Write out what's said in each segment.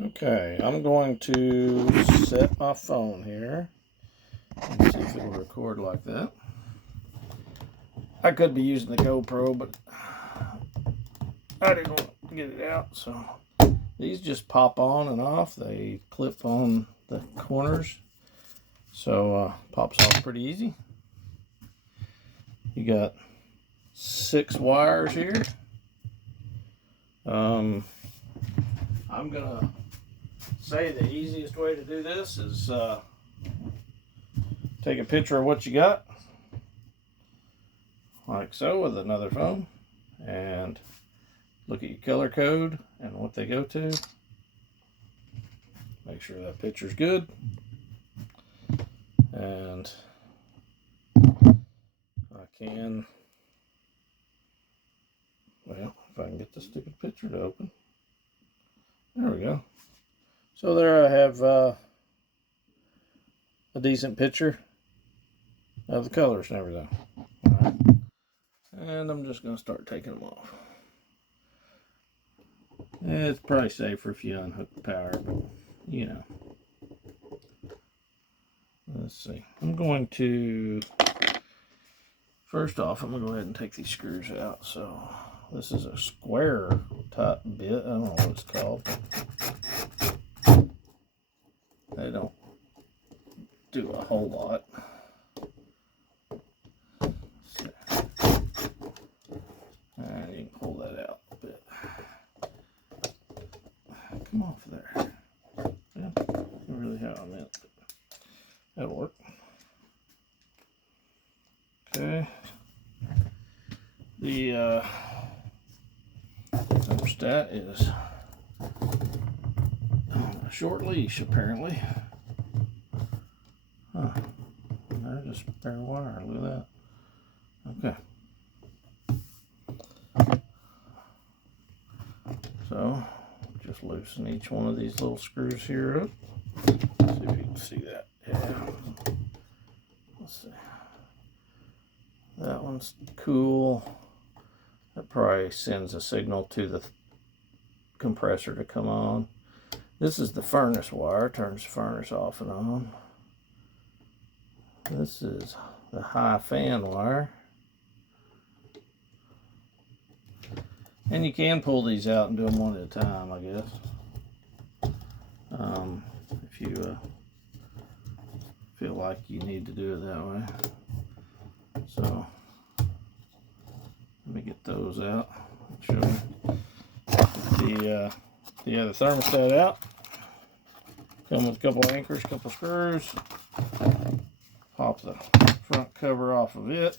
Okay, I'm going to set my phone here and see if it'll record like that. I could be using the GoPro, but I didn't want to get it out, so these just pop on and off. They clip on the corners, so pops off pretty easy. You got 6 wires here. I'm gonna say the easiest way to do this is take a picture of what you got, like so, with another phone, and look at your color code and what they go to. Make sure that picture's good, and I can, well, if I can get this stupid picture to open. There we go. So there I have a decent picture of the colors and everything. All right. And I'm just going to start taking them off. It's probably safer if you unhook the power, but you know. Let's see. I'm going to, first off, I'm going to go ahead and take these screws out. So this is a square type bit. I don't know what it's called. They don't do a whole lot. And you can pull that out a bit. Come off there. Yeah, not really how I meant, but that'll work. Okay. The thermostat is on a short leash, apparently. Huh. There's a spare wire. Look at that. Okay. So, just loosen each one of these little screws here up. Let's see if you can see that. Yeah. Let's see. That one's cool. That probably sends a signal to the compressor to come on. This is the furnace wire. Turns the furnace off and on. This is the high fan wire. And you can pull these out and do them one at a time, I guess. If you feel like you need to do it that way. So, let me get those out and show you. The thermostat out. Come with a couple anchors, couple screws. Pop the front cover off of it.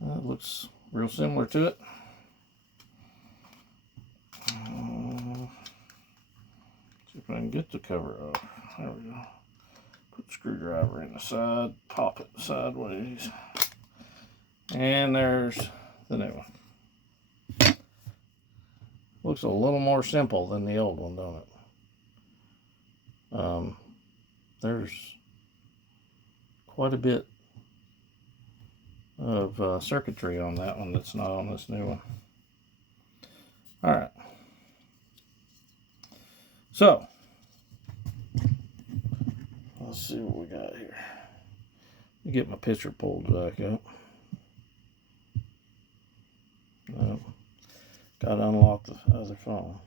It looks real similar to it. See if I can get the cover off. There we go. Put the screwdriver in the side, pop it sideways. And there's the new one. Looks a little more simple than the old one, don't it? There's quite a bit of circuitry on that one that's not on this new one. All right. So, let's see what we got here. Let me get my picture pulled back up. No. Got to unlock the other phone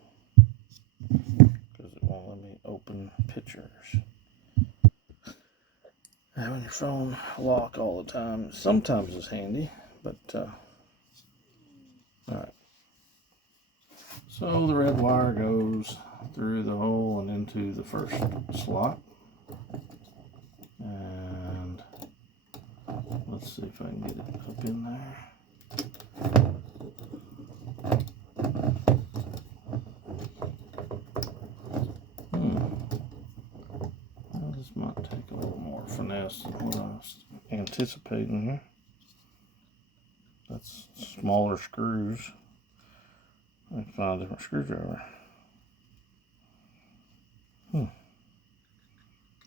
because it won't let me open pictures. Having your phone lock all the time sometimes is handy, but alright. So the red wire goes through the hole and into the first slot. And let's see if I can get it up in there. Well, this might take a little more finesse than what I was anticipating here. That's smaller screws. I can find a different screwdriver.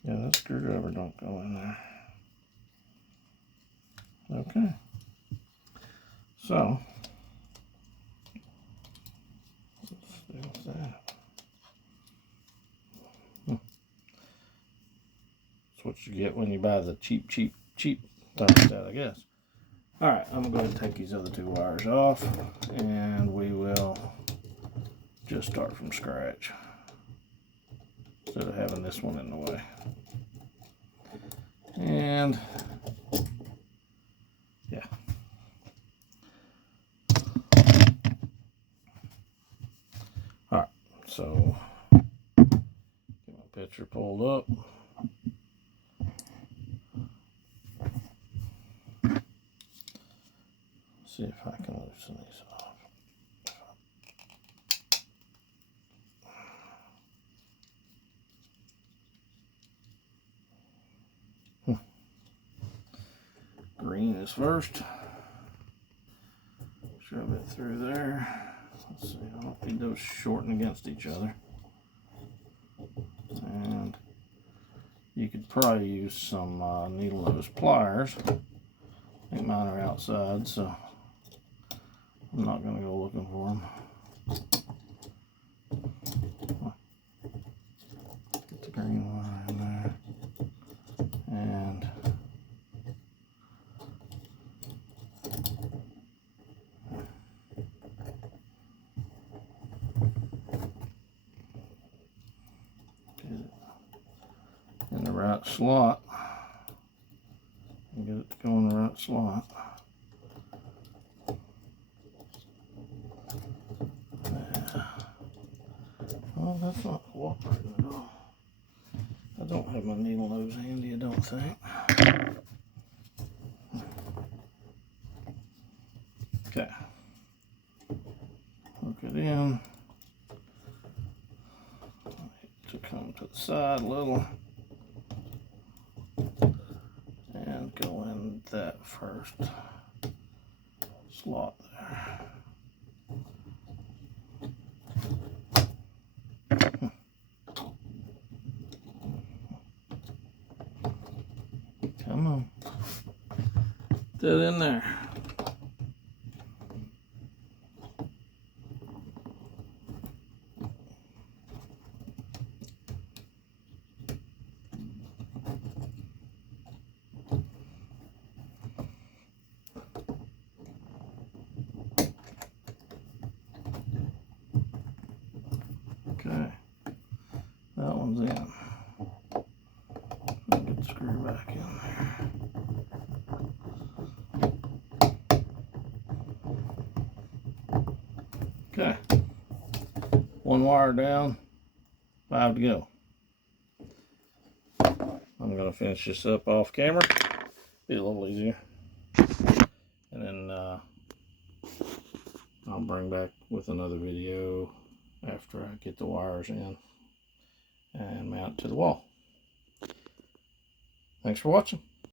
Yeah, that screwdriver don't go in there. Okay. So, let's do that. what you get when you buy the cheap thermostat, I guess. Alright, I'm going to take these other two wires off, and we will just start from scratch instead of having this one in the way. And yeah. Alright, so get my picture pulled up. See if I can loosen these off. Green is first. Shove it through there. Let's see, I don't need those shorting against each other. And you could probably use some needle nose pliers. I think mine are outside, so I'm not going to go looking for them. Get the green one in there. And in the right slot. And get it to go in the right slot. Yeah. Well, that's not cooperating at all. I don't have my needle nose handy, I don't think. Okay. Hook it in. To come to the side a little. And go in that first slot there. Come on. Get that in there. Okay, that one's in. I'll get the screw back in there. Okay, one wire down, 5 to go. I'm going to finish this up off camera, be a little easier. And then I'll bring back with another video after I get the wires in and mount it to the wall. Thanks for watching.